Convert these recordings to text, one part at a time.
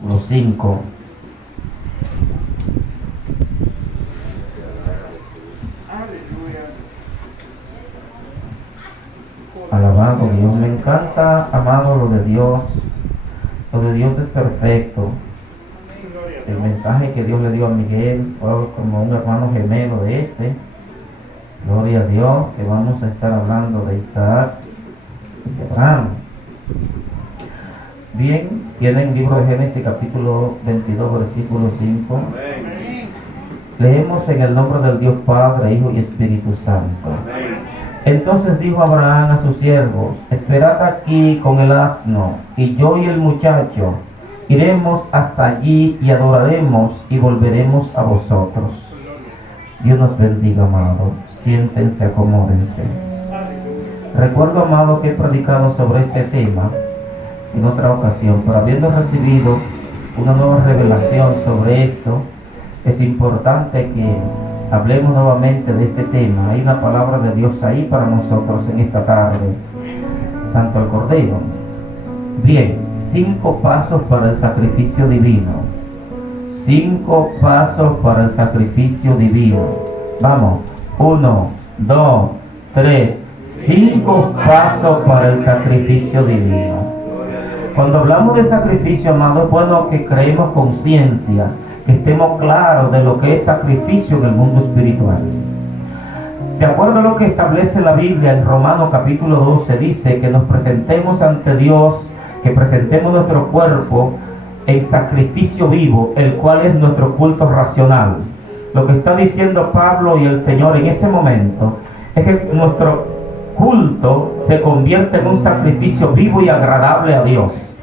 Los 5. Alabado Dios, me encanta, amado, lo de Dios. Lo de Dios es perfecto. El mensaje que Dios le dio a Miguel fue como un hermano gemelo de este. Gloria a Dios, que vamos a estar hablando de Isaac y de Abraham. Bien, tienen libro de Génesis capítulo 22, versículo 5. Leemos en el nombre del Dios Padre, Hijo y Espíritu Santo. Entonces dijo Abraham a sus siervos: esperad aquí con el asno, y yo y el muchacho iremos hasta allí y adoraremos y volveremos a vosotros. Dios nos bendiga, amado. Siéntense, acomódense. Recuerdo, amado, que he predicado sobre este tema en otra ocasión, pero habiendo recibido una nueva revelación sobre esto, es importante que hablemos nuevamente de este tema. Hay una palabra de Dios ahí para nosotros en esta tarde. Santo al Cordero. Bien, 5 pasos para el sacrificio divino. 5 pasos para el sacrificio divino. Vamos, 1, 2, 3, 5 pasos para el sacrificio divino. Cuando hablamos de sacrificio, amado, es bueno que creemos conciencia, que estemos claros de lo que es sacrificio en el mundo espiritual. De acuerdo a lo que establece la Biblia en Romanos capítulo 12, dice que nos presentemos ante Dios, que presentemos nuestro cuerpo en sacrificio vivo, el cual es nuestro culto racional. Lo que está diciendo Pablo y el Señor en ese momento es que nuestro culto se convierte en un sacrificio vivo y agradable a Dios.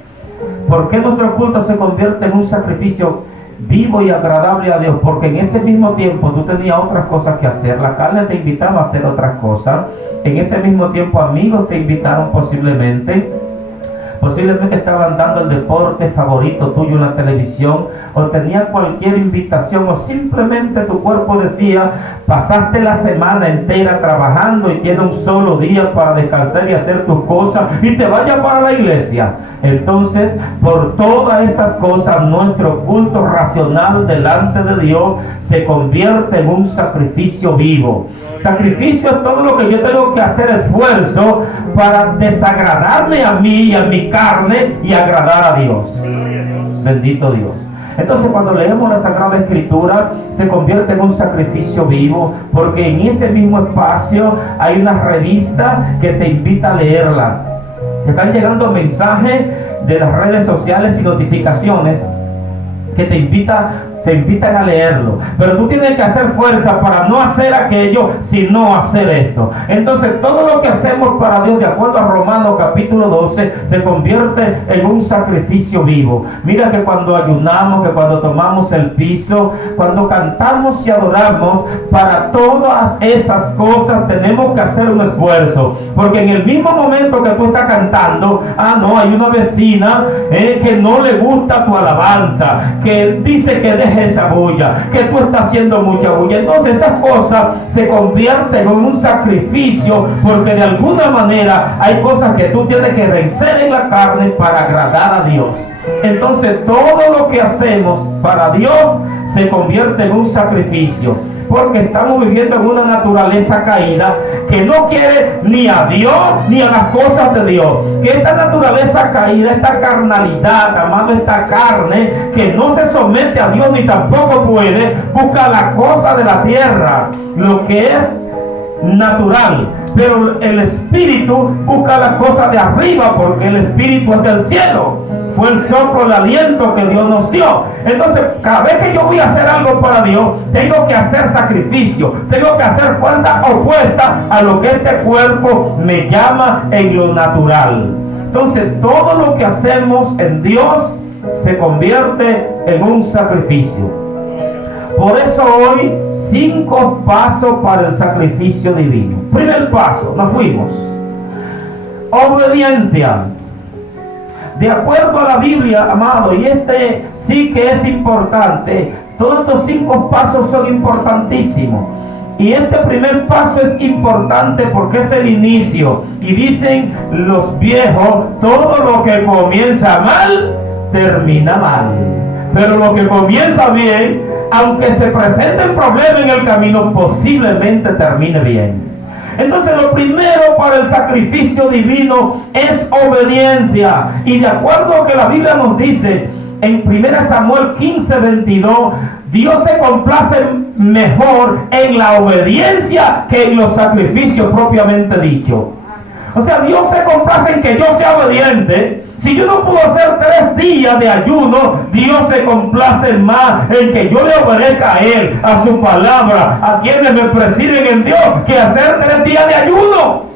¿Por qué nuestro culto se convierte en un sacrificio vivo y agradable a Dios? Porque en ese mismo tiempo tú tenías otras cosas que hacer. La carne te invitaba a hacer otras cosas. En ese mismo tiempo amigos te invitaron posiblemente estaban dando el deporte favorito tuyo en la televisión, o tenían cualquier invitación, o simplemente tu cuerpo decía: pasaste la semana entera trabajando y tienes un solo día para descansar y hacer tus cosas y te vayas para la iglesia. Entonces, por todas esas cosas, nuestro culto racional delante de Dios se convierte en un sacrificio vivo. Sacrificio es todo lo que yo tengo que hacer esfuerzo para desagradarme a mí y a mi carne y agradar a Dios. Bendito Dios. Entonces, cuando leemos la Sagrada Escritura, se convierte en un sacrificio vivo, porque en ese mismo espacio hay una revista que te invita a leerla. Te están llegando mensajes de las redes sociales y notificaciones que te invitan a leerlo, pero tú tienes que hacer fuerza para no hacer aquello, sino hacer esto. Entonces, todo lo que hacemos para Dios, de acuerdo a Romanos capítulo 12, se convierte en un sacrificio vivo. Mira que cuando ayunamos, que cuando tomamos el piso, cuando cantamos y adoramos, para todas esas cosas tenemos que hacer un esfuerzo, porque en el mismo momento que tú estás cantando, hay una vecina que no le gusta tu alabanza, que dice que deje esa bulla, que tú estás haciendo mucha bulla. Entonces esas cosas se convierten en un sacrificio, porque de alguna manera hay cosas que tú tienes que vencer en la carne para agradar a Dios. Entonces todo lo que hacemos para Dios se convierte en un sacrificio, porque estamos viviendo en una naturaleza caída que no quiere ni a Dios ni a las cosas de Dios. Que esta naturaleza caída, esta carnalidad, amado, esta carne que no se somete a Dios ni tampoco puede, busca la cosa de la tierra, lo que es natural, pero el espíritu busca las cosas de arriba, porque el espíritu es del cielo. Fue el soplo, el aliento que Dios nos dio. Entonces, cada vez que yo voy a hacer algo para Dios, tengo que hacer sacrificio, tengo que hacer fuerza opuesta a lo que este cuerpo me llama en lo natural. Entonces, todo lo que hacemos en Dios se convierte en un sacrificio. Por eso hoy, 5 pasos para el sacrificio divino. Primer paso, nos fuimos. Obediencia. De acuerdo a la Biblia, amado, y este sí que es importante, todos estos 5 pasos son importantísimos. Y este primer paso es importante porque es el inicio. Y dicen los viejos, todo lo que comienza mal, termina mal. Pero lo que comienza bien, aunque se presenten problemas en el camino, posiblemente termine bien. Entonces lo primero para el sacrificio divino es obediencia. Y de acuerdo a lo que la Biblia nos dice en 1 Samuel 15:22, Dios se complace mejor en la obediencia que en los sacrificios propiamente dichos. O sea, Dios se complace en que yo sea obediente. Si yo no puedo hacer 3 días de ayuno, Dios se complace más en que yo le obedezca a Él, a su palabra, a quienes me presiden en Dios, que hacer 3 días de ayuno.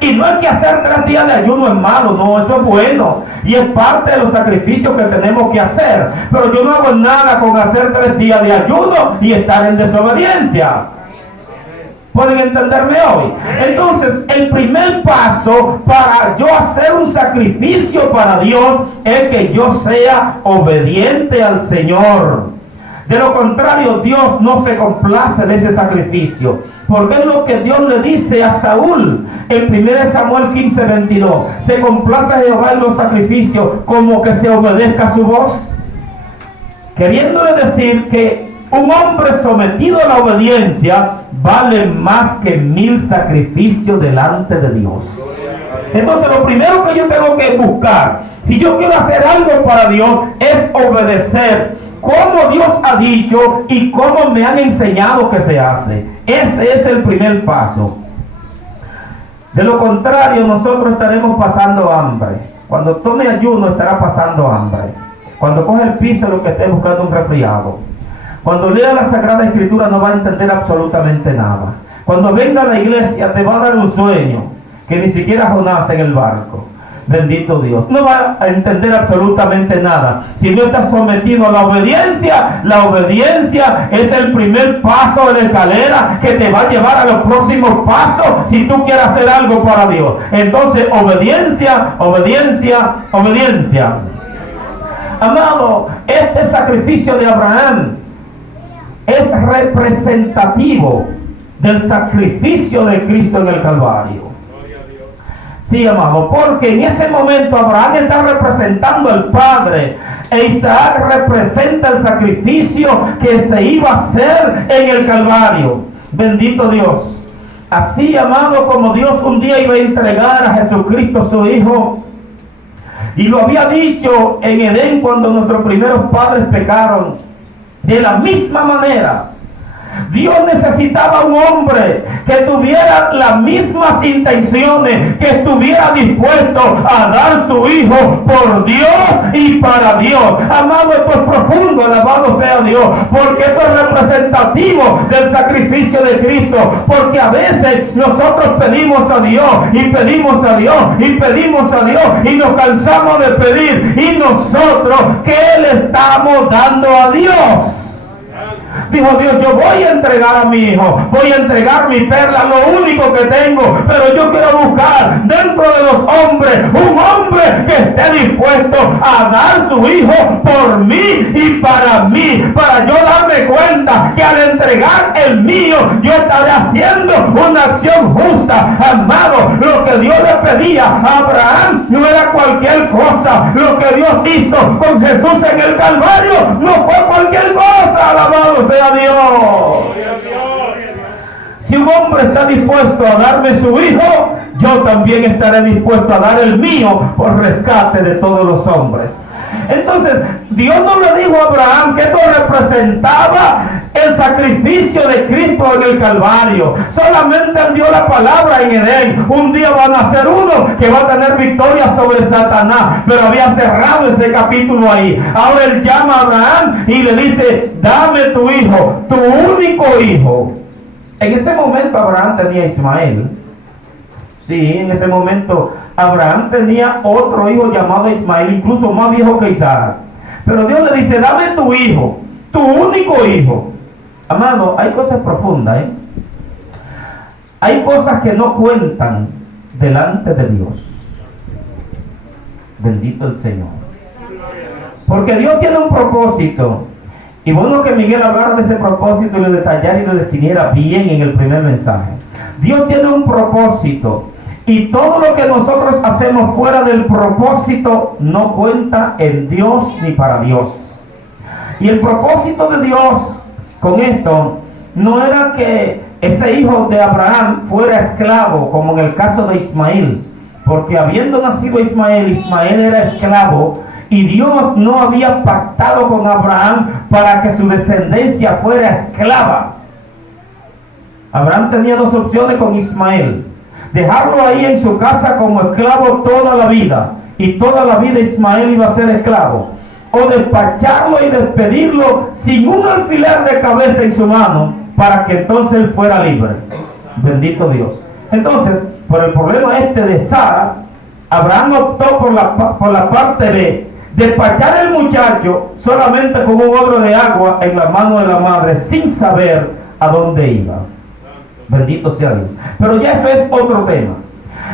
Y no es que hacer 3 días de ayuno es malo, no, eso es bueno. Y es parte de los sacrificios que tenemos que hacer. Pero yo no hago nada con hacer 3 días de ayuno y estar en desobediencia. ¿Pueden entenderme hoy? Entonces, el primer paso para yo hacer un sacrificio para Dios es que yo sea obediente al Señor. De lo contrario, Dios no se complace de ese sacrificio. Porque es lo que Dios le dice a Saúl en 1 Samuel 15:22. Se complace Jehová en los sacrificios como que se obedezca a su voz. Queriéndole decir que un hombre sometido a la obediencia vale más que 1000 sacrificios delante de Dios. Entonces lo primero que yo tengo que buscar, si yo quiero hacer algo para Dios, es obedecer como Dios ha dicho y como me han enseñado que se hace. Ese es el primer paso. De lo contrario, nosotros estaremos pasando hambre. Cuando tome ayuno estará pasando hambre. Cuando coge el piso, lo que esté buscando un resfriado. Cuando lea la Sagrada Escritura no va a entender absolutamente nada. Cuando venga a la iglesia te va a dar un sueño que ni siquiera Jonás en el barco. Bendito Dios. No va a entender absolutamente nada. Si no está sometido a la obediencia es el primer paso de la escalera que te va a llevar a los próximos pasos si tú quieres hacer algo para Dios. Entonces, obediencia, obediencia, obediencia. Amado, este sacrificio de Abraham es representativo del sacrificio de Cristo en el Calvario. Sí, amado, porque en ese momento Abraham está representando al Padre e Isaac representa el sacrificio que se iba a hacer en el Calvario. Bendito Dios. Así, amado, como Dios un día iba a entregar a Jesucristo su Hijo, y lo había dicho en Edén cuando nuestros primeros padres pecaron, de la misma manera Dios necesitaba un hombre que tuviera las mismas intenciones, que estuviera dispuesto a dar su hijo por Dios y para Dios. Amado, esto es profundo, alabado sea Dios, porque esto es representativo del sacrificio de Cristo. Porque a veces nosotros pedimos a Dios y pedimos a Dios y pedimos a Dios y nos cansamos de pedir. Y nosotros, ¿qué le estamos dando a Dios? Dijo Dios, yo voy a entregar a mi hijo, voy a entregar mi perla, lo único que tengo, pero yo quiero buscar dentro de los hombres un hombre que esté dispuesto a dar su hijo por mí y para yo darme cuenta que al entregar el mío, yo estaré haciendo una acción justa. Amado, lo que Dios le pedía a Abraham no era cualquier cosa. Lo que Dios hizo con Jesús en el Calvario no fue cualquier cosa. Alabado sea Dios. Si un hombre está dispuesto a darme su hijo, yo también estaré dispuesto a dar el mío por rescate de todos los hombres. Entonces, Dios no le dijo a Abraham que esto representaba el sacrificio de Cristo en el Calvario. Solamente él dio la palabra en Edén. Un día van a ser uno que va a tener victoria sobre Satanás, pero había cerrado ese capítulo ahí. Ahora él llama a Abraham y le dice, dame tu hijo, tu único hijo. En ese momento Abraham tenía a Ismael. Sí, en ese momento Abraham tenía otro hijo llamado Ismael, incluso más viejo que Isaac. Pero Dios le dice, dame tu hijo, tu único hijo. Amado, hay cosas profundas, ¿eh? Hay cosas que no cuentan delante de Dios. Bendito el Señor. Porque Dios tiene un propósito. Y bueno que Miguel hablara de ese propósito y lo detallara y lo definiera bien en el primer mensaje. Dios tiene un propósito. Y todo lo que nosotros hacemos fuera del propósito no cuenta en Dios ni para Dios. Y el propósito de Dios con esto no era que ese hijo de Abraham fuera esclavo, como en el caso de Ismael, porque habiendo nacido Ismael, Ismael era esclavo, y Dios no había pactado con Abraham para que su descendencia fuera esclava. Abraham tenía dos opciones con Ismael: dejarlo ahí en su casa como esclavo toda la vida, y toda la vida Ismael iba a ser esclavo, o despacharlo y despedirlo sin un alfiler de cabeza en su mano, para que entonces él fuera libre. Bendito Dios. Entonces, por el problema de Sara, Abraham optó por la parte B, despachar el muchacho solamente con un odre de agua en la mano de la madre, sin saber a dónde iba. Bendito sea Dios. Pero ya eso es otro tema.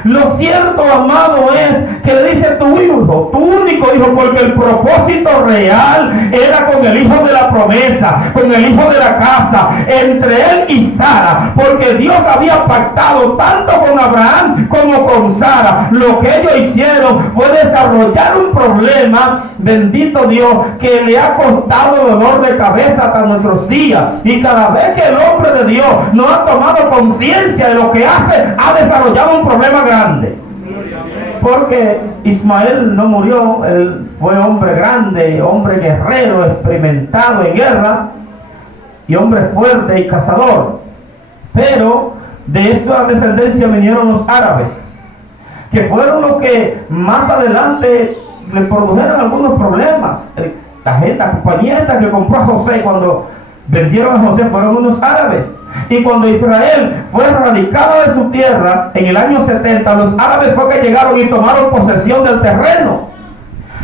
Lo cierto, amado, es que le dice tu hijo, tu único hijo, porque el propósito real era con el hijo de la promesa, con el hijo de la casa, entre él y Sara, porque Dios había pactado tanto con Abraham como con Sara. Lo que ellos hicieron fue desarrollar un problema, bendito Dios, que le ha costado dolor de cabeza hasta nuestros días. Y cada vez que el hombre de Dios no ha tomado conciencia de lo que hace, ha desarrollado un problema grande. Porque Ismael no murió, él fue hombre grande, hombre guerrero, experimentado en guerra, y hombre fuerte y cazador. Pero de esa descendencia vinieron los árabes, que fueron los que más adelante le produjeron algunos problemas. La compañía esta que compró a José, cuando vendieron a José, fueron unos árabes. Y cuando Israel fue erradicado de su tierra en el año 70, los árabes fue que llegaron y tomaron posesión del terreno.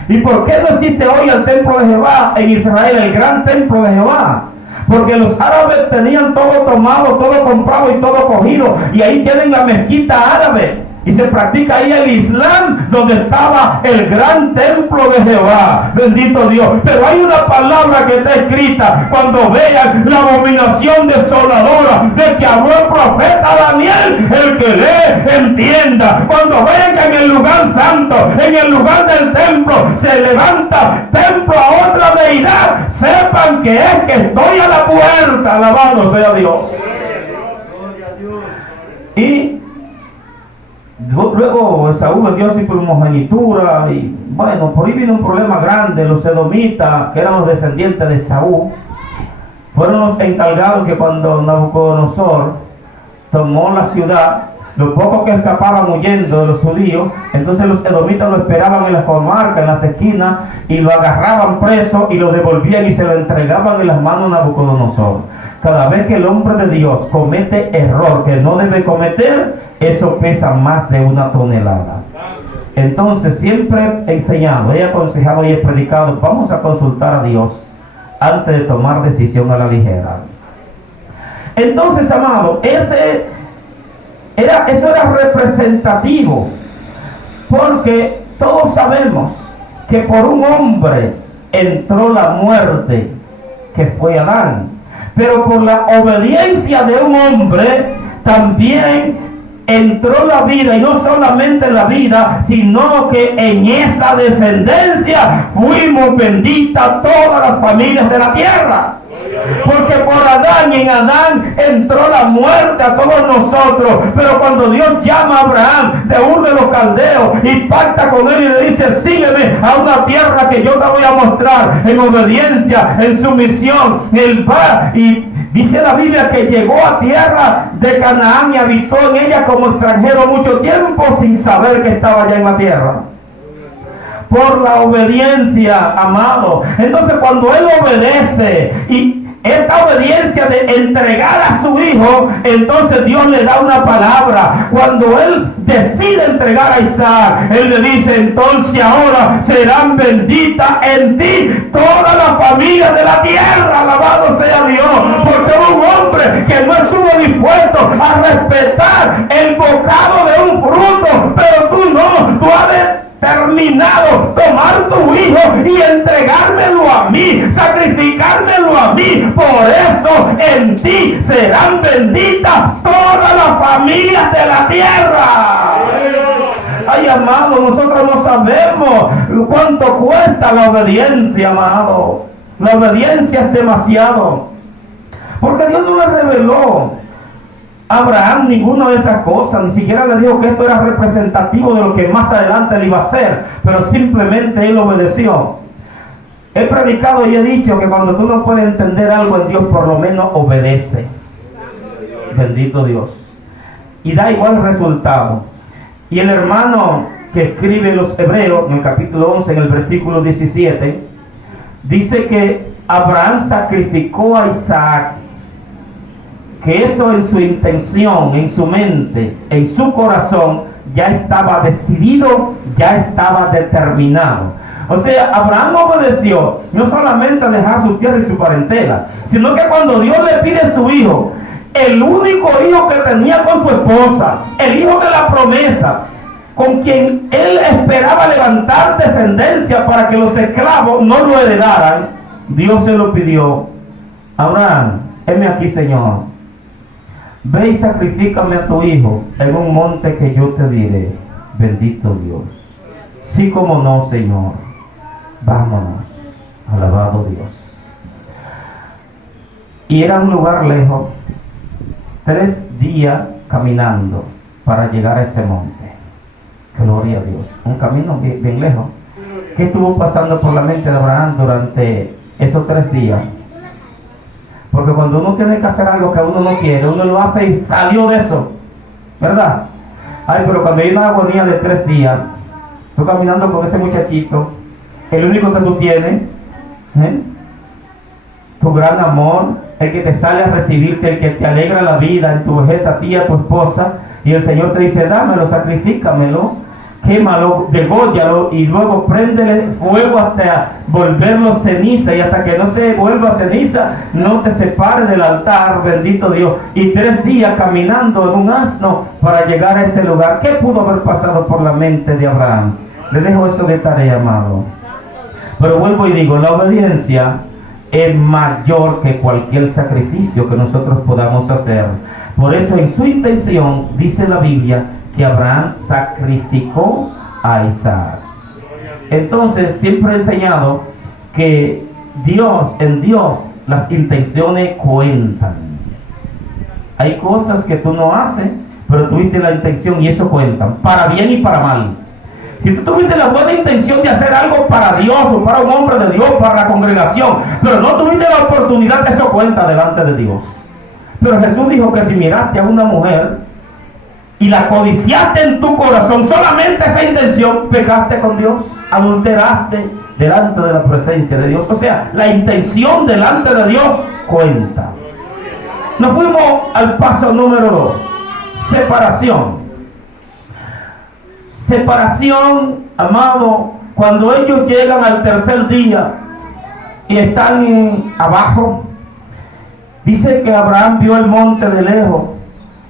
¿Y por qué no existe hoy el templo de Jehová en Israel, el gran templo de Jehová? Porque los árabes tenían todo tomado, todo comprado y todo cogido, y ahí tienen la mezquita árabe. Y se practica ahí el Islam, donde estaba el gran templo de Jehová. Bendito Dios. Pero hay una palabra que está escrita: cuando vean la abominación desoladora de que habló el profeta Daniel, el que lee entienda. Cuando vean que en el lugar santo, en el lugar del templo, se levanta templo a otra deidad, sepan que es que estoy a la puerta. Alabado sea Dios. Y luego Esaú vendió su primogenitura, y bueno, por ahí vino un problema grande. Los edomitas, que eran los descendientes de Esaú, fueron los encargados que cuando Nabucodonosor tomó la ciudad, los pocos que escapaban huyendo de los judíos, entonces los edomitas lo esperaban en las comarcas, en las esquinas, y lo agarraban preso y lo devolvían y se lo entregaban en las manos de Nabucodonosor. Cada vez que el hombre de Dios comete error que no debe cometer, eso pesa más de 1 tonelada. Entonces siempre he enseñado, he aconsejado y he predicado: vamos a consultar a Dios antes de tomar decisión a la ligera. Entonces, amado, eso era representativo, porque todos sabemos que por un hombre entró la muerte, que fue Adán, pero por la obediencia de un hombre también entró la vida, y no solamente la vida, sino que en esa descendencia fuimos benditas todas las familias de la tierra. Porque por Adán y en Adán entró la muerte a todos nosotros. Pero cuando Dios llama a Abraham de Ur de los Caldeos y pacta con él y le dice: sígueme a una tierra que yo te voy a mostrar, en obediencia, en sumisión, él va. Y dice la Biblia que llegó a tierra de Canaán y habitó en ella como extranjero mucho tiempo, sin saber que estaba ya en la tierra. Por la obediencia, amado. Entonces, cuando él obedece, y esta obediencia de entregar a su hijo, entonces Dios le da una palabra. Cuando él decide entregar a Isaac, él le dice: entonces ahora serán benditas en ti todas las familias de la tierra. Alabado sea Dios. Porque era un hombre que no estuvo dispuesto a respetar el bocado de un fruto. Pero tú no, tú has terminado tomar tu hijo y entregármelo a mí, sacrificármelo a mí. Por eso en ti serán benditas todas las familias de la tierra. Ay, amado, nosotros no sabemos cuánto cuesta la obediencia, amado. La obediencia es demasiado. Porque Dios no le reveló a Abraham ninguna de esas cosas. Ni siquiera le dijo que esto era representativo de lo que más adelante él iba a hacer. Pero simplemente él obedeció. He predicado y he dicho que cuando tú no puedes entender algo en Dios, por lo menos obedece. Bendito Dios. Y da igual el resultado. Y el hermano que escribe los Hebreos, en el capítulo 11, en el versículo 17, dice que Abraham sacrificó a Isaac. Que eso en su intención, en su mente, en su corazón, ya estaba decidido, ya estaba determinado. O sea, Abraham obedeció no solamente a dejar su tierra y su parentela, sino que cuando Dios le pide a su hijo, el único hijo que tenía con su esposa, el hijo de la promesa, con quien él esperaba levantar descendencia para que los esclavos no lo heredaran, Dios se lo pidió. Abraham, heme aquí, Señor. Ve y sacrifícame a tu hijo en un monte que yo te diré. Bendito Dios. Sí, como no, Señor. Vámonos. Alabado Dios. Y era un lugar lejos. 3 días caminando para llegar a ese monte. Gloria a Dios. Un camino bien lejos. ¿Qué estuvo pasando por la mente de Abraham durante esos 3 días? Porque cuando uno tiene que hacer algo que uno no quiere, uno lo hace y salió de eso, ¿verdad? Ay, pero cuando hay una agonía de 3 días, tú caminando con ese muchachito, el único que tú tienes, tu gran amor, el que te sale a recibirte, el que te alegra la vida en tu vejez, a ti y a tu esposa, y el Señor te dice, dámelo, sacrifícamelo, quémalo, dególlalo y luego préndele fuego hasta volverlo ceniza, y hasta que no se vuelva ceniza no te separes del altar, bendito Dios. Y 3 días caminando en un asno para llegar a ese lugar. ¿Qué pudo haber pasado por la mente de Abraham? Le dejo eso de tarea, amado. Pero vuelvo y digo, la obediencia es mayor que cualquier sacrificio que nosotros podamos hacer. Por eso en su intención dice la Biblia que Abraham sacrificó a Isaac. Entonces siempre he enseñado que en Dios las intenciones cuentan. Hay cosas que tú no haces, pero tuviste la intención y eso cuentan, para bien y para mal. Si tú tuviste la buena intención de hacer algo para Dios o para un hombre de Dios, para la congregación, pero no tuviste la oportunidad, eso cuenta delante de Dios. Pero Jesús dijo que si miraste a una mujer y la codiciaste en tu corazón, solamente esa intención, pecaste con Dios, adulteraste delante de la presencia de Dios. O sea, la intención delante de Dios cuenta. Nos fuimos al paso número 2, separación. Separación, amado, cuando ellos llegan al 3er día y están abajo, dice que Abraham vio el monte de lejos.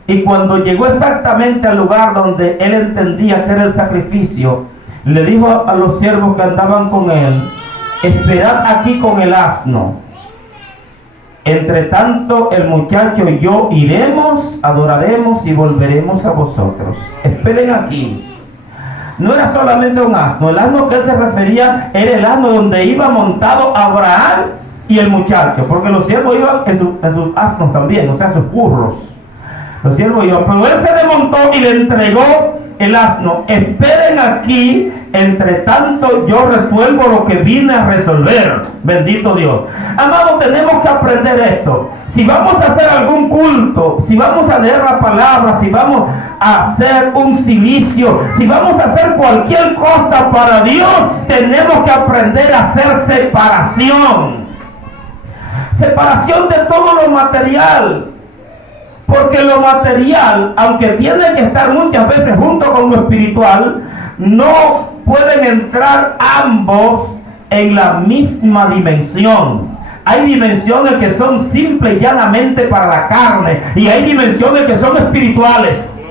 Y cuando llegó exactamente al lugar donde él entendía que era el sacrificio, le dijo a los siervos que andaban con él, esperad aquí con el asno. Entre tanto el muchacho y yo iremos, adoraremos y volveremos a vosotros. Esperen aquí. No era solamente un asno. El asno que él se refería era el asno donde iba montado Abraham y el muchacho. Porque los siervos iban en sus asnos también, o sea, sus burros. Los siervos iban, pero él se desmontó y le entregó el asno. Esperen aquí, entre tanto yo resuelvo lo que vine a resolver. Bendito Dios. Amados, tenemos que aprender esto. Si vamos a hacer algún culto, si vamos a leer la palabra, si vamos a hacer un silicio, si vamos a hacer cualquier cosa para Dios, tenemos que aprender a hacer separación. Separación de todo lo material. Porque lo material, aunque tiene que estar muchas veces junto con lo espiritual, no pueden entrar ambos en la misma dimensión. Hay dimensiones que son simple y llanamente para la carne, y hay dimensiones que son espirituales.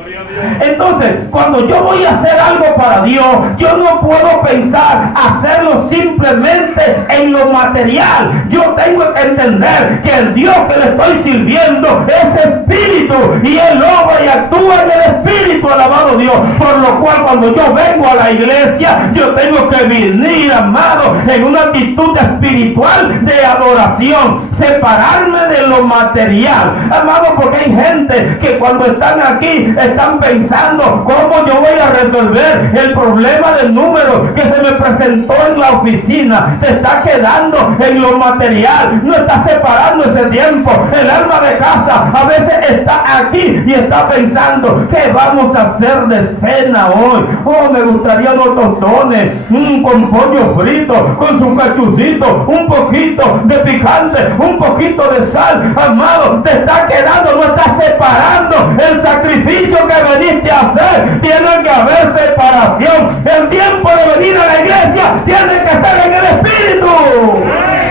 Entonces, cuando yo voy a hacer algo para Dios, yo no puedo pensar hacerlo simplemente en lo material. Yo tengo que entender que el Dios que le estoy sirviendo es espíritu, y Él obra y actúa en el espíritu, alabado Dios. Por lo cual, cuando yo vengo a la iglesia, yo tengo que venir, amado, en una actitud espiritual de adoración, separarme de lo material, amado, porque hay gente que cuando están aquí están pensando cómo yo voy a resolver el problema del número que se me presentó en la oficina. Te está quedando en lo material, no está separando ese tiempo. El alma de casa a veces está aquí y está pensando, ¿qué vamos a hacer de cena hoy? Oh, me gustaría unos tostones con pollo frito, con su cachucito, un poquito de picante, un poquito de sal. Amado, te está quedando, no está separando el sacrificio que veniste a hacer. Tiene que haber separación. El tiempo de venir a la iglesia tiene que ser en el espíritu,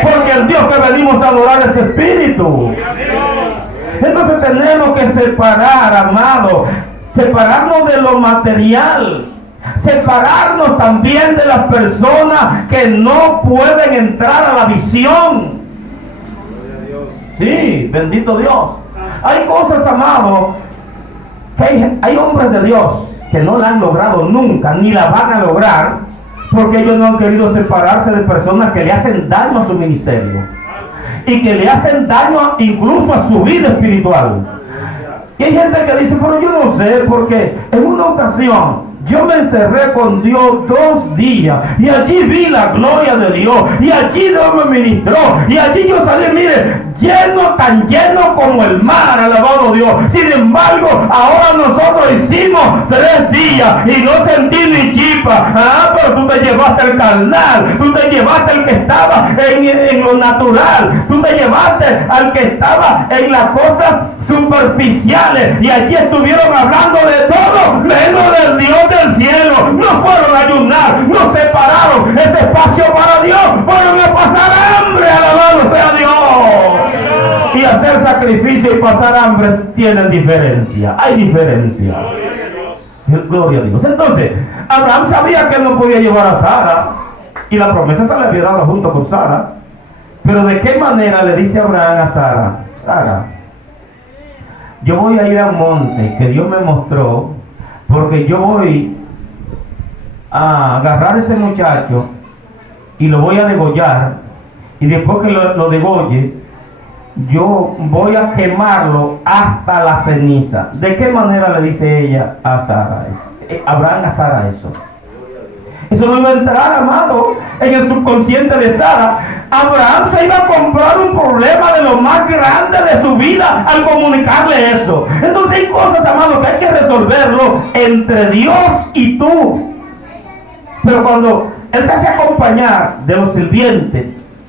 porque el Dios que venimos a adorar es espíritu. Entonces tenemos que separar, amado, separarnos de lo material, separarnos también de las personas que no pueden entrar a la visión. Sí, bendito Dios. Hay cosas, amado, que hay hombres de Dios que no la han logrado nunca, ni la van a lograr, porque ellos no han querido separarse de personas que le hacen daño a su ministerio y que le hacen daño incluso a su vida espiritual. Y hay gente que dice, pero yo no sé, porque en una ocasión yo me encerré con Dios 2 días y allí vi la gloria de Dios, y allí Dios me ministró, y allí yo salí, mire, lleno, tan lleno como el mar, alabado Dios. Sin embargo, ahora nosotros hicimos 3 días y no sentí ni chispa. Pero tú te llevaste el carnal, tú te llevaste el que estaba en lo natural, tú te llevaste al que estaba en las cosas superficiales, y allí estuvieron hablando de todo menos del Dios del cielo. No fueron a ayunar, no separaron ese espacio para Dios, fueron a pasar hambre, alabado sea Dios. Y hacer sacrificio y pasar hambre tienen diferencia, hay diferencia. Gloria a Dios. Entonces, Abraham sabía que él no podía llevar a Sara, y la promesa se le había dado junto con Sara. Pero ¿de qué manera le dice Abraham a Sara? Sara, yo voy a ir a un monte que Dios me mostró, porque yo voy a agarrar a ese muchacho y lo voy a degollar, y después que lo degolle, yo voy a quemarlo hasta la ceniza. ¿De qué manera le dice ella a Sara eso? Abraham a Sara eso. Eso no iba a entrar, amado, en el subconsciente de Sara. Abraham se iba a comprar un problema de lo más grande de su vida al comunicarle eso. Entonces hay cosas, amado, que hay que resolverlo entre Dios y tú. Pero cuando él se hace acompañar de los sirvientes,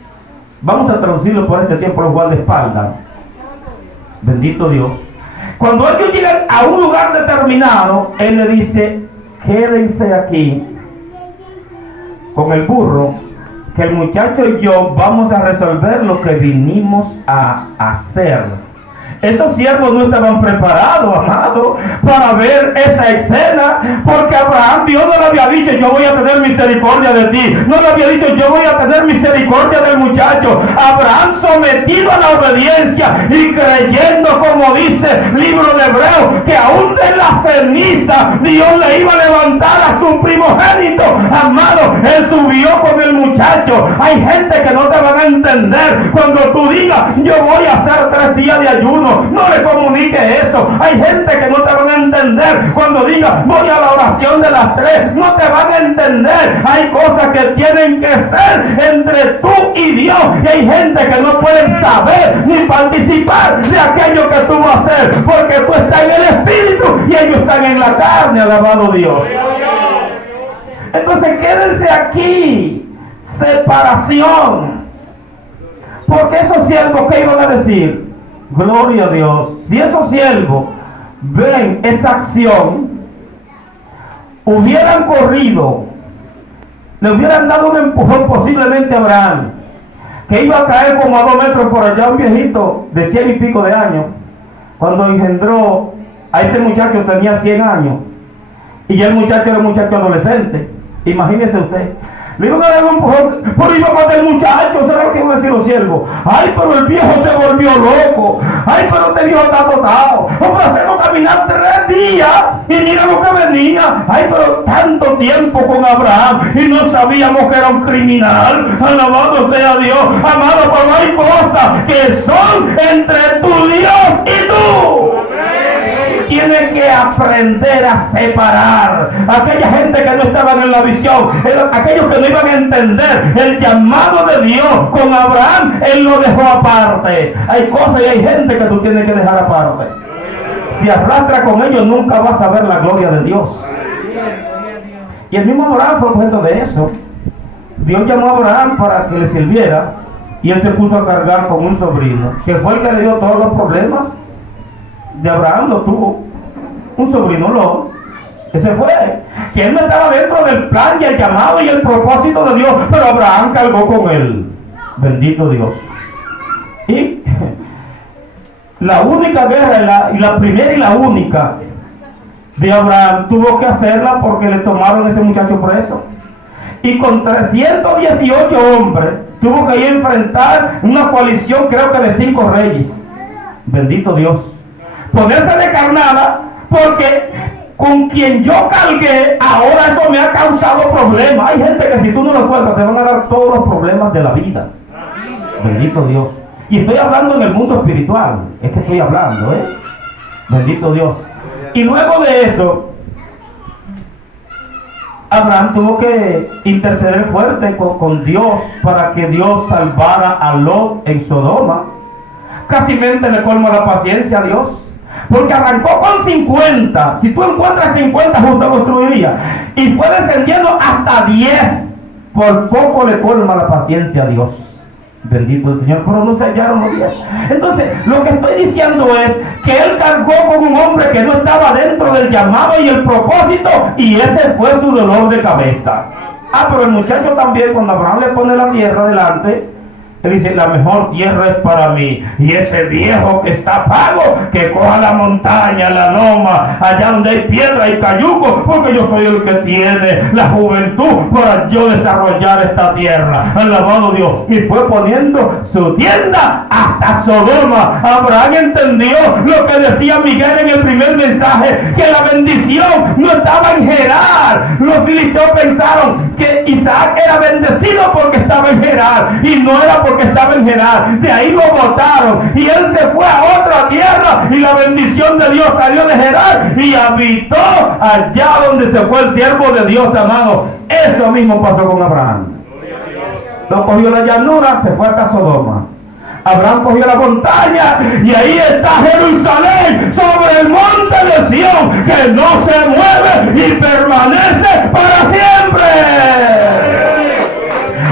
vamos a traducirlo por este tiempo, los guardaespaldas, bendito Dios. Cuando ellos llegan a un lugar determinado, él le dice, quédense aquí con el burro, que el muchacho y yo vamos a resolver lo que vinimos a hacer. Esos siervos no estaban preparados, amado, para ver esa escena, porque Abraham, Dios no le había dicho, yo voy a tener misericordia de ti. No le había dicho, yo voy a tener misericordia del muchacho. Abraham, sometido a la obediencia y creyendo, como dice el libro de Hebreos, que aún de la ceniza Dios le iba a levantar a su primogénito. Amado, él subió con el muchacho. Hay gente que no te van a entender cuando tú digas, yo voy a hacer 3 días de ayuno. No le comunique eso. Hay gente que no te van a entender cuando diga voy a la oración de las 3. No te van a entender. Hay cosas que tienen que ser entre tú y Dios, y hay gente que no pueden saber ni participar de aquello que tú vas a hacer, porque tú estás en el espíritu y ellos están en la carne, alabado Dios. Entonces quédense aquí. Separación. Porque esos siervos, ¿qué iban a decir? Gloria a Dios. Si esos siervos ven esa acción, hubieran corrido, le hubieran dado un empujón posiblemente a Abraham, que iba a caer como a 2 metros por allá, un viejito de 100 y pico de años, cuando engendró a ese muchacho tenía 100 años y el muchacho era un muchacho adolescente. Imagínese usted. Le iban a dar un empujón, pero iba a matar el muchacho. ¿Será lo que iban a decir los siervos? Ay, pero el viejo se volvió loco. Ay, pero este viejo está totado. Vamos a hacerlo caminar 3 días y mira lo que venía. Ay, pero tanto tiempo con Abraham y no sabíamos que era un criminal. Alabado sea Dios. Amado, pero hay cosas que son entre tu Dios y tú. Tienes que aprender a separar aquella gente que no estaban en la visión, aquellos que no iban a entender el llamado de Dios con Abraham. Él lo dejó aparte. Hay cosas y hay gente que tú tienes que dejar aparte. Si arrastras con ellos, nunca vas a ver la gloria de Dios. Y el mismo Abraham fue objeto de eso. Dios llamó a Abraham para que le sirviera y él se puso a cargar con un sobrino que fue el que le dio todos los problemas. De Abraham lo tuvo un sobrino Lot, que se fue, que él no estaba dentro del plan y el llamado y el propósito de Dios, pero Abraham cargó con él. Bendito Dios. Y la única guerra, la primera y la única de Abraham, tuvo que hacerla porque le tomaron a ese muchacho preso, y con 318 hombres tuvo que ir a enfrentar una coalición, creo que de 5 reyes. Bendito Dios. Ponerse de carnada, porque con quien yo cargué, ahora eso me ha causado problemas. Hay gente que si tú no lo sueltas, te van a dar todos los problemas de la vida. Bendito Dios. Y estoy hablando en el mundo espiritual. Es que estoy hablando, Bendito Dios. Y luego de eso, Abraham tuvo que interceder fuerte con Dios para que Dios salvara a Lot en Sodoma. Casi mente le colma la paciencia a Dios, porque arrancó con 50. Si tú encuentras 50 justo lo destruiría, y fue descendiendo hasta 10. Por poco le colma la paciencia a Dios. Bendito el Señor, pero no se hallaron los 10. Entonces, lo que estoy diciendo es que él cargó con un hombre que no estaba dentro del llamado y el propósito, y ese fue su dolor de cabeza. Pero el muchacho también, cuando Abraham le pone la tierra delante, él dice: la mejor tierra es para mí, y ese viejo que está pago, que coja la montaña, la loma, allá donde hay piedra y cayuco, porque yo soy el que tiene la juventud para yo desarrollar esta tierra. Alabado Dios. Y fue poniendo su tienda hasta Sodoma. Abraham entendió lo que decía Miguel en el primer mensaje, que la bendición no estaba en Gerar. Los filisteos pensaron que Isaac era bendecido porque estaba en Gerar, y no era porque estaba en Gerar. De ahí lo botaron y él se fue a otra tierra, y la bendición de Dios salió de Gerar y habitó allá donde se fue el siervo de Dios, amado. Eso mismo pasó con Abraham. Lo cogió la llanura, se fue hasta Sodoma. Abraham cogió la montaña, y ahí está Jerusalén sobre el monte de Sión, que no se mueve y permanece para siempre.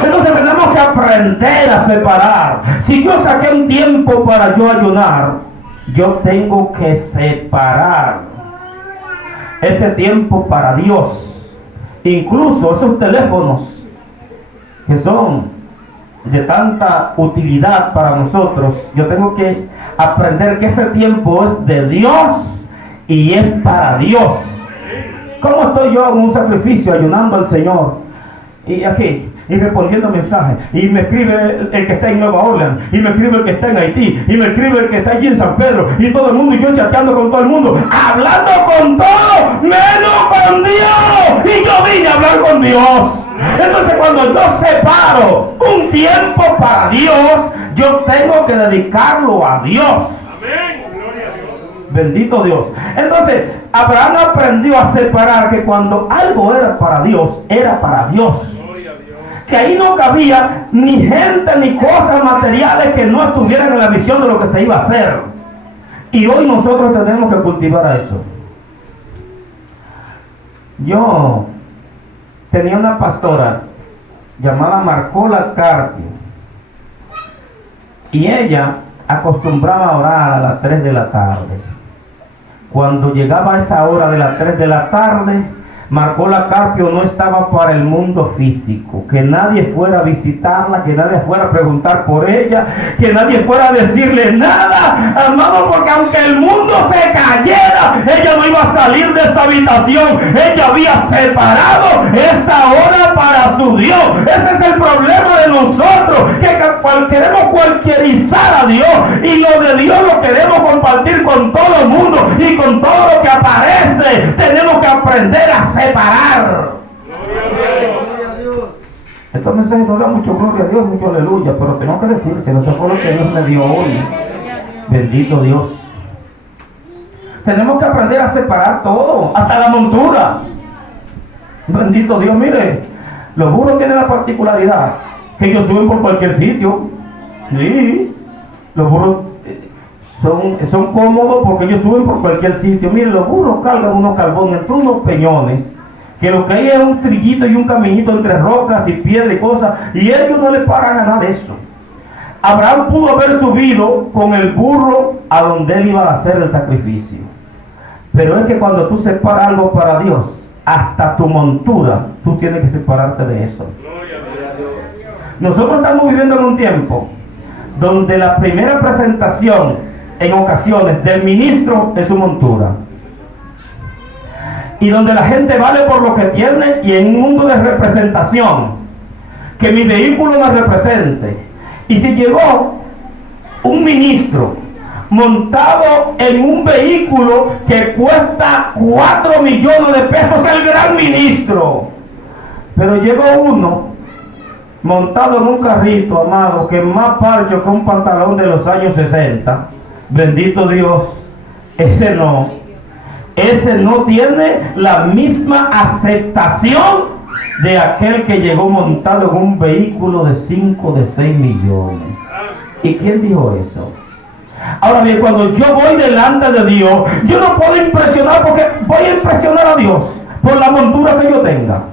Entonces tenemos que aprender a separar. Si yo saqué un tiempo para yo ayunar, yo tengo que separar ese tiempo para Dios. Incluso esos teléfonos que son de tanta utilidad para nosotros, yo tengo que aprender que ese tiempo es de Dios y es para Dios. ¿Cómo estoy yo en un sacrificio ayunando al Señor? Y aquí, y respondiendo mensajes, y me escribe el que está en Nueva Orleans, y me escribe el que está en Haití, y me escribe el que está allí en San Pedro, y todo el mundo, y yo chateando con todo el mundo, hablando con todo menos con Dios. Y yo vine a hablar con Dios. Entonces, cuando yo separo un tiempo para Dios, yo tengo que dedicarlo a Dios. Amén. Gloria a Dios. Bendito Dios. Entonces, Abraham aprendió a separar que cuando algo era para Dios, era para Dios. Que ahí no cabía ni gente ni cosas materiales que no estuvieran en la visión de lo que se iba a hacer. Y hoy nosotros tenemos que cultivar a eso. Yo tenía una pastora llamada Marcola Carpio, y ella acostumbraba a orar a las 3 de la tarde. Cuando llegaba esa hora de las 3 de la tarde, Marcó la Carpio no estaba para el mundo físico, que nadie fuera a visitarla, que nadie fuera a preguntar por ella, que nadie fuera a decirle nada, hermano, porque aunque el mundo se cayera, ella no iba a salir de esa habitación. Ella había separado esa hora para su Dios. Ese es el problema de nosotros, que queremos cualquierizar a Dios, y lo de Dios lo queremos compartir con todo el mundo y con todo lo que aparece. Tenemos que aprender a separar. Estos mensajes no dan mucho gloria a Dios, mucho aleluya, pero tengo que decírselo. Eso fue lo que Dios me dio hoy. Bendito Dios. Tenemos que aprender a separar todo, hasta la montura. Bendito Dios. Mire, los burros tienen la particularidad que ellos suben por cualquier sitio. Sí, los burros son cómodos porque ellos suben por cualquier sitio. Mire, los burros cargan unos carbones entre unos peñones, que lo que hay es un trillito y un caminito entre rocas y piedra y cosas, y ellos no le paran a nada de eso. Abraham pudo haber subido con el burro a donde él iba a hacer el sacrificio, pero es que cuando tú separas algo para Dios, hasta tu montura, tú tienes que separarte de eso. Nosotros estamos viviendo en un tiempo donde la primera presentación en ocasiones del ministro es su montura, y donde la gente vale por lo que tiene, y en un mundo de representación, que mi vehículo me represente. Y si llegó un ministro montado en un vehículo que cuesta 4 millones de pesos, el gran ministro, pero llegó uno montado en un carrito, amado, que es más parcho que un pantalón de los años 60, bendito Dios, ese no tiene la misma aceptación de aquel que llegó montado en un vehículo de 5, de 6 millones. ¿Y quién dijo eso? Ahora bien, cuando yo voy delante de Dios, yo no puedo impresionar, porque voy a impresionar a Dios por la montura que yo tenga.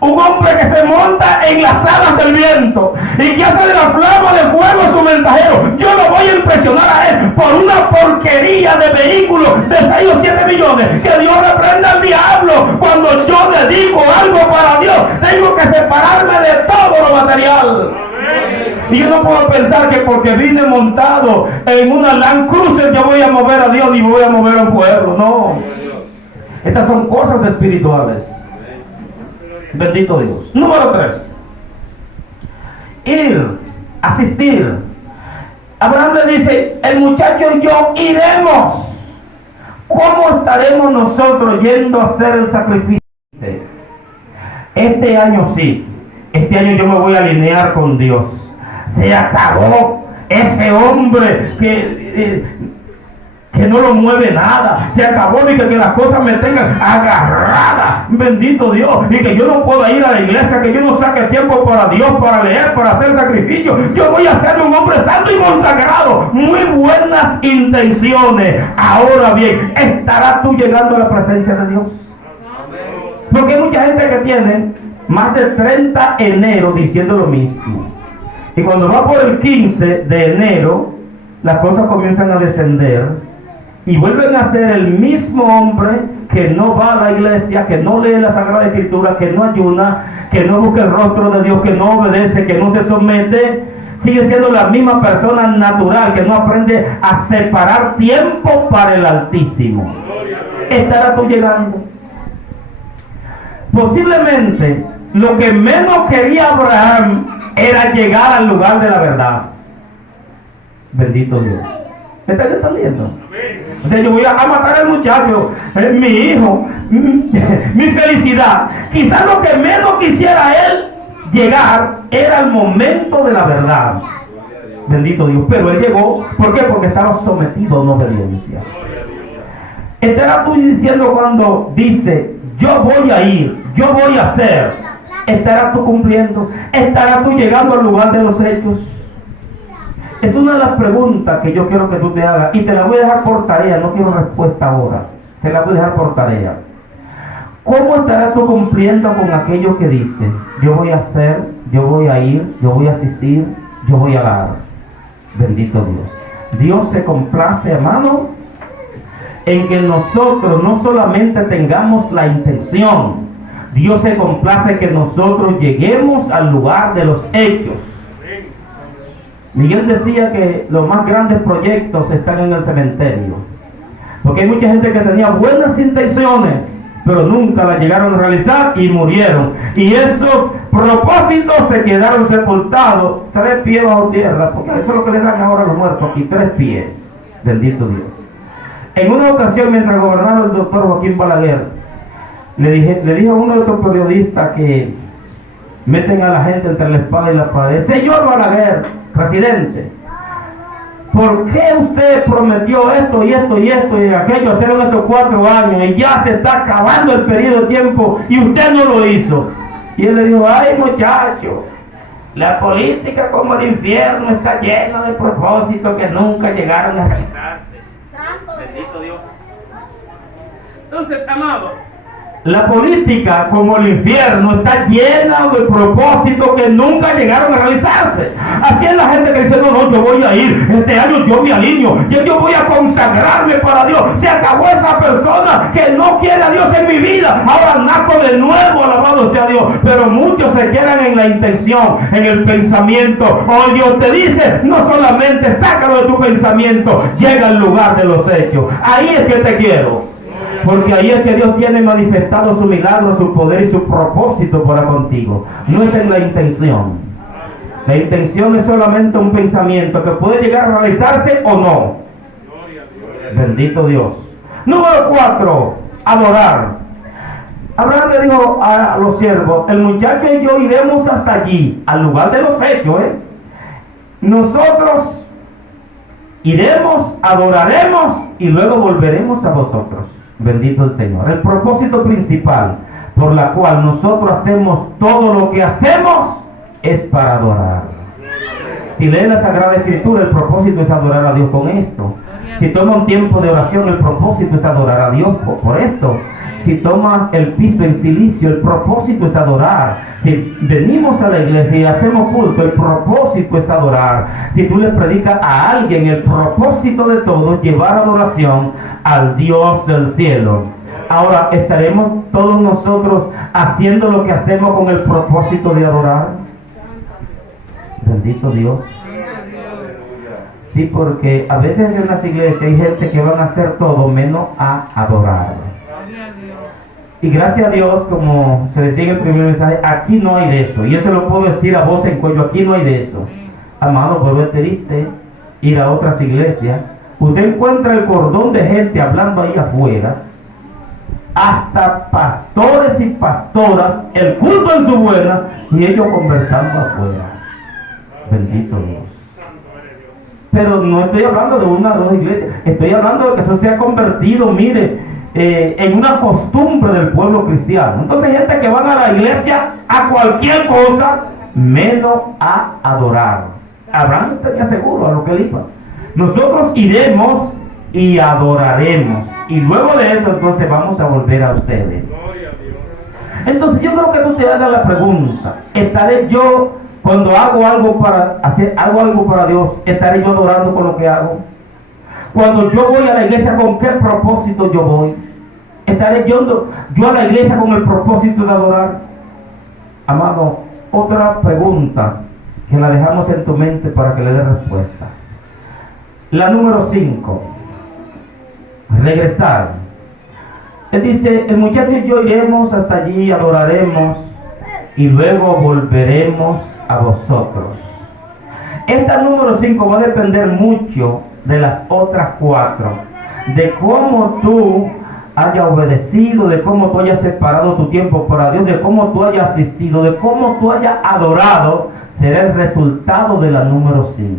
Un hombre que se monta en las alas del viento y que hace de la flama de fuego su mensajero, yo lo voy a impresionar a él por una porquería de vehículo de 6 o 7 millones. Que Dios reprenda al diablo. Cuando yo dedico algo para Dios, tengo que separarme de todo lo material. Y yo no puedo pensar que porque vine montado en una Land Cruiser yo voy a mover a Dios y voy a mover a un pueblo. No. Estas son cosas espirituales. Bendito Dios. Número 3. Ir, asistir. Abraham le dice, el muchacho y yo iremos. ¿Cómo estaremos nosotros yendo a hacer el sacrificio? Este año sí. Este año yo me voy a alinear con Dios. Se acabó ese hombre que no lo mueve nada. Se acabó de que las cosas me tengan agarrada. Bendito Dios. Y que yo no pueda ir a la iglesia, que yo no saque tiempo para Dios, para leer, para hacer sacrificio. Yo voy a ser un hombre santo y consagrado. Muy buenas intenciones. Ahora bien, ¿estarás tú llegando a la presencia de Dios? Porque hay mucha gente que tiene más de 30 enero diciendo lo mismo. Y cuando va por el 15 de enero, las cosas comienzan a descender. Y vuelven a ser el mismo hombre que no va a la iglesia, que no lee la Sagrada Escritura, que no ayuna, que no busca el rostro de Dios, que no obedece, que no se somete. Sigue siendo la misma persona natural, que no aprende a separar tiempo para el Altísimo. ¿Estarás tú llegando? Posiblemente lo que menos quería Abraham era llegar al lugar de la verdad. Bendito Dios. ¿Me estás entendiendo? O sea, yo voy a matar al muchacho, mi hijo, mi felicidad. Quizás lo que menos quisiera él llegar era el momento de la verdad. Bendito Dios. Pero él llegó. ¿Por qué? Porque estaba sometido a una obediencia. ¿Estarás tú diciendo cuando dice, yo voy a ir, yo voy a hacer? ¿Estarás tú cumpliendo? ¿Estarás tú llegando al lugar de los hechos? Es una de las preguntas que yo quiero que tú te hagas, y te la voy a dejar por tarea. No quiero respuesta ahora, te la voy a dejar por tarea. ¿Cómo estarás tú cumpliendo con aquello que dice, yo voy a hacer, yo voy a ir, yo voy a asistir, yo voy a dar? Bendito Dios. Dios se complace, hermano, en que nosotros no solamente tengamos la intención, Dios se complace que nosotros lleguemos al lugar de los hechos. Miguel decía que los más grandes proyectos están en el cementerio, porque hay mucha gente que tenía buenas intenciones, pero nunca las llegaron a realizar y murieron. Y esos propósitos se quedaron sepultados 3 pies bajo tierra, porque eso es lo que le dan ahora a los muertos aquí, 3 pies. Bendito Dios. En una ocasión, mientras gobernaba el doctor Joaquín Balaguer, le dije a uno de estos periodistas que meten a la gente entre la espada y la pared: señor Balaguer, presidente, ¿por qué usted prometió esto y esto y esto y aquello hacer en estos 4 años y ya se está acabando el periodo de tiempo y usted no lo hizo? Y él le dijo: ay, muchacho, la política como el infierno está llena de propósitos que nunca llegaron a realizarse. Bendito Dios. Entonces, amado, la política como el infierno está llena de propósitos que nunca llegaron a realizarse. Así es la gente que dice: no, no, yo voy a ir, este año yo me alineo, yo voy a consagrarme para Dios. Se acabó esa persona que no quiere a Dios en mi vida, ahora naco de nuevo, alabado sea Dios. Pero muchos se quedan en la intención, en el pensamiento. Hoy Dios te dice: no solamente sácalo de tu pensamiento, llega al lugar de los hechos. Ahí es que te quiero. Porque ahí es que Dios tiene manifestado su milagro, su poder y su propósito para contigo. No es en la intención. La intención es solamente un pensamiento que puede llegar a realizarse o no. Bendito Dios. Número 4, adorar. Abraham le dijo a los siervos: el muchacho y yo iremos hasta allí, al lugar de los hechos. Nosotros iremos, adoraremos y luego volveremos a vosotros. Bendito el Señor. El propósito principal por la cual nosotros hacemos todo lo que hacemos es para adorar. Si leen la Sagrada Escritura, el propósito es adorar a Dios con esto. Si toma un tiempo de oración, el propósito es adorar a Dios por esto. Si toma el piso en silicio, el propósito es adorar. Si venimos a la iglesia y hacemos culto, el propósito es adorar. Si tú le predicas a alguien, el propósito de todo es llevar adoración al Dios del cielo. Ahora, ¿estaremos todos nosotros haciendo lo que hacemos con el propósito de adorar? Bendito Dios. Sí, porque a veces en las iglesias hay gente que van a hacer todo menos a adorar. Y gracias a Dios, como se decía en el primer mensaje, aquí no hay de eso. Y eso lo puedo decir a voz en cuello: aquí no hay de eso. Amado, pero es triste ir a otras iglesias. Usted encuentra el cordón de gente hablando ahí afuera, hasta pastores y pastoras, el culto en su buena, y ellos conversando afuera. Bendito Dios. Pero no estoy hablando de una o dos iglesias, estoy hablando de que eso se ha convertido, mire, en una costumbre del pueblo cristiano. Entonces hay gente que van a la iglesia a cualquier cosa menos a adorar. Abraham tenía seguro a lo que él iba. Nosotros iremos y adoraremos, y luego de eso entonces vamos a volver a ustedes. Entonces yo creo que tú te hagas la pregunta: ¿estaré yo, cuando hago algo para Dios, estaré yo adorando con lo que hago? Cuando yo voy a la iglesia, ¿con qué propósito yo voy? ¿Estaré yo a la iglesia con el propósito de adorar? Amado, otra pregunta que la dejamos en tu mente para que le dé respuesta. La número 5. Regresar. Él dice: el muchacho y yo iremos hasta allí, adoraremos y luego volveremos a vosotros. Esta número 5 va a depender mucho de las otras 4, de cómo tú hayas obedecido, de cómo tú hayas separado tu tiempo para Dios, de cómo tú hayas asistido, de cómo tú hayas adorado, será el resultado de la número 5.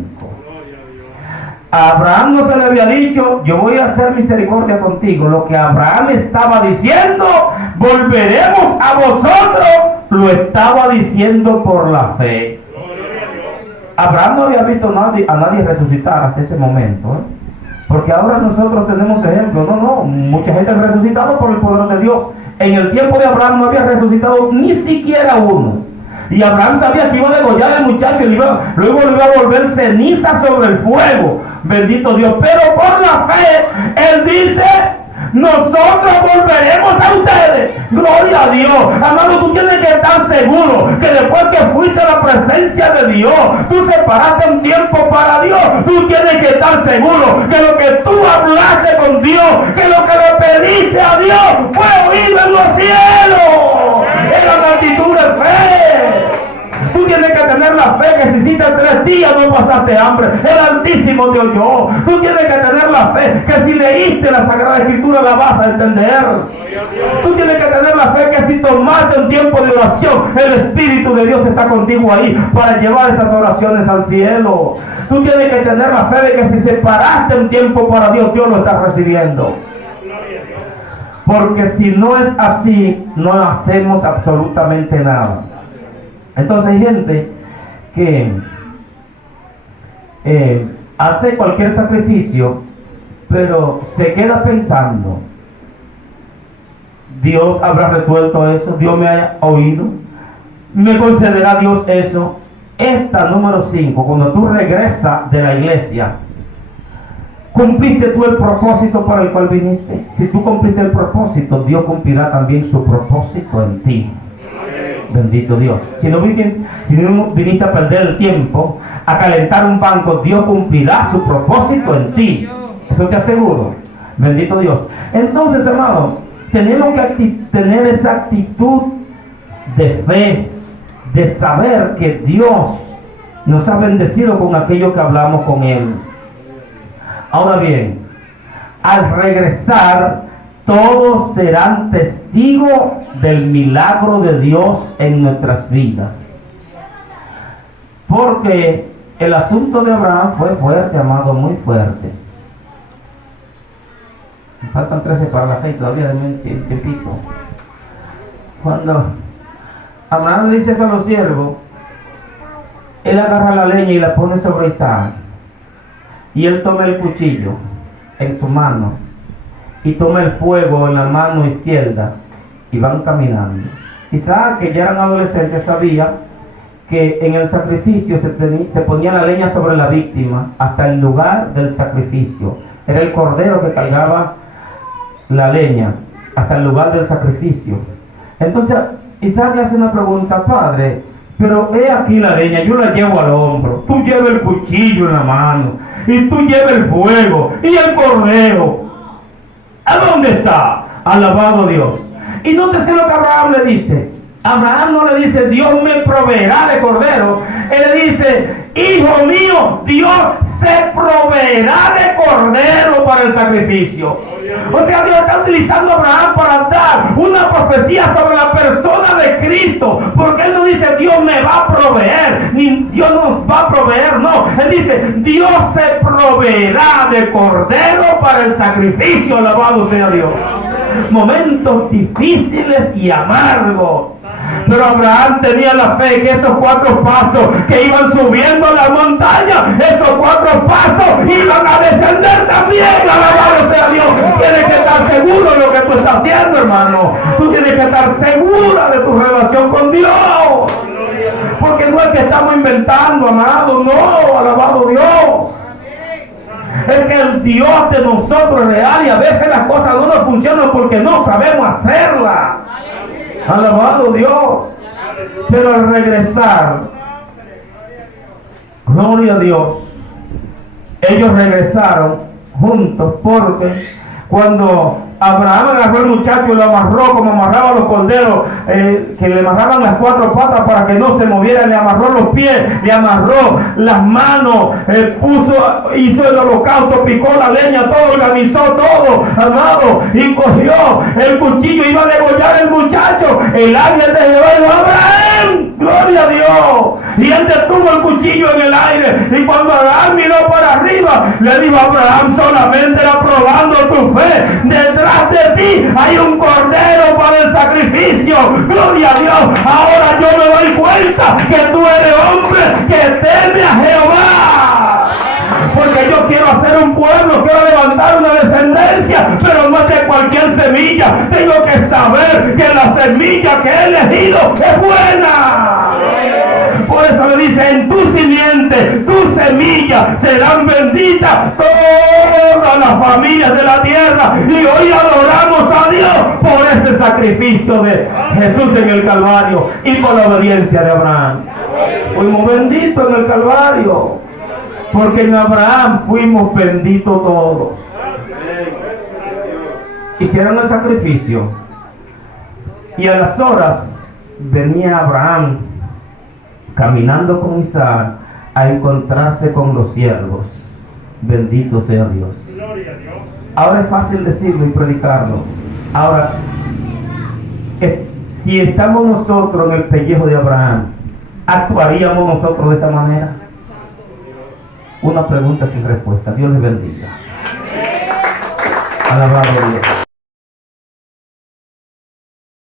A Abraham no se le había dicho: yo voy a hacer misericordia contigo. Lo que Abraham estaba diciendo: volveremos a vosotros, lo estaba diciendo por la fe. Abraham no había visto a nadie resucitar hasta ese momento, porque ahora nosotros tenemos ejemplos. No, mucha gente ha resucitado por el poder de Dios. En el tiempo de Abraham no había resucitado ni siquiera uno. Y Abraham sabía que iba a degollar al muchacho y luego lo iba a volver ceniza sobre el fuego. Bendito Dios. Pero por la fe, él dice: nosotros volveremos a ustedes. Gloria a Dios. Amado, tú tienes que estar seguro que después que fuiste a la presencia de Dios, tú separaste un tiempo para Dios. Tú tienes que estar seguro que lo que tú hablaste con Dios, que lo que le pediste a Dios fue oído en los cielos. Era una actitud de fe. Tú tienes que tener la fe que si hiciste 3 días no pasaste hambre. El Altísimo te oyó. Tú tienes que tener la fe que si leíste la Sagrada Escritura la vas a entender. Tú tienes que tener la fe que si tomaste un tiempo de oración, el Espíritu de Dios está contigo ahí para llevar esas oraciones al cielo. Tú tienes que tener la fe de que si separaste un tiempo para Dios, Dios lo está recibiendo. Porque si no es así, no hacemos absolutamente nada. Entonces hay gente que hace cualquier sacrificio, pero se queda pensando, Dios habrá resuelto eso, Dios me ha oído, me concederá Dios eso. Esta número 5, cuando tú regresas de la iglesia, ¿cumpliste tú el propósito para el cual viniste? Si tú cumpliste el propósito, Dios cumplirá también su propósito en ti. Bendito Dios. Si no viniste a perder el tiempo, a calentar un banco, Dios cumplirá su propósito en ti. Eso te aseguro. Bendito Dios. Entonces, hermano, tenemos que tener esa actitud de fe, de saber que Dios nos ha bendecido con aquello que hablamos con Él. Ahora bien, al regresar, todos serán testigos del milagro de Dios en nuestras vidas. Porque el asunto de Abraham fue fuerte, amado, muy fuerte. Me faltan 13 para las 6, todavía de un tiempito. Cuando Abraham le dice a los siervos, él agarra la leña y la pone sobre Isaac. Y él toma el cuchillo en su mano y toma el fuego en la mano izquierda y van caminando. Isaac, que ya eran adolescentes, sabía que en el sacrificio se ponía la leña sobre la víctima hasta el lugar del sacrificio. Era el cordero que cargaba la leña hasta el lugar del sacrificio. Entonces Isaac le hace una pregunta: Padre, pero he aquí la leña, yo la llevo al hombro, tú llevas el cuchillo en la mano, y tú llevas el fuego, y el cordero, ¿a dónde está? Alabado Dios. Y nótese lo que Abraham le dice. Abraham no le dice, Dios me proveerá de cordero. Él le dice, hijo mío, Dios se proveerá de cordero para el sacrificio. O sea, Dios está utilizando a Abraham para dar una profecía sobre la persona de Cristo. Porque Él no dice, Dios me va a proveer, ni Dios nos va a proveer, no. Él dice, Dios se proveerá de cordero para el sacrificio. Alabado sea Dios. Momentos difíciles y amargos. Pero Abraham tenía la fe que esos 4 pasos que iban subiendo la montaña, esos 4 pasos iban a descender también. Alabado sea Dios. Tienes que estar seguro de lo que tú estás haciendo, hermano. Tú tienes que estar segura de tu relación con Dios. Porque no es que estamos inventando, amado, no, alabado Dios. Es que el Dios de nosotros es real y a veces las cosas no nos funcionan porque no sabemos hacerlas. Alabado Dios. Pero al regresar, gloria a Dios, ellos regresaron juntos, porque cuando Abraham agarró al muchacho y lo amarró como amarraba los corderos, que le amarraban las 4 patas para que no se moviera, le amarró los pies, le amarró las manos, hizo el holocausto, picó la leña, todo, organizó todo, amado, y cogió el cuchillo, iba a degollar el muchacho. El ángel de Jehová dijo, Abraham, gloria a Dios. Y él detuvo el cuchillo en el aire, y cuando Abraham miró para arriba, le dijo, Abraham, solamente era probando tu fe. Detrás de ti hay un cordero para el sacrificio. Gloria a Dios. Ahora yo me doy cuenta que tú eres hombre que teme a Jehová. Porque yo quiero hacer un pueblo, quiero levantar una descendencia, pero no es de cualquier semilla. Tengo que saber que la semilla que he elegido es buena. Por eso le dice, en tu simiente, tu semilla semilla serán benditas todas las familias de la tierra. Y hoy adoramos a Dios por ese sacrificio de Jesús en el Calvario y por la obediencia de Abraham. Fuimos benditos en el Calvario, porque en Abraham fuimos benditos todos. Hicieron el sacrificio y a las horas venía Abraham caminando con Isaac a encontrarse con los siervos. Bendito sea Dios. Ahora es fácil decirlo y predicarlo. Ahora, si estamos nosotros en el pellejo de Abraham, ¿actuaríamos nosotros de esa manera? Una pregunta sin respuesta. Dios les bendiga. Alabado Dios.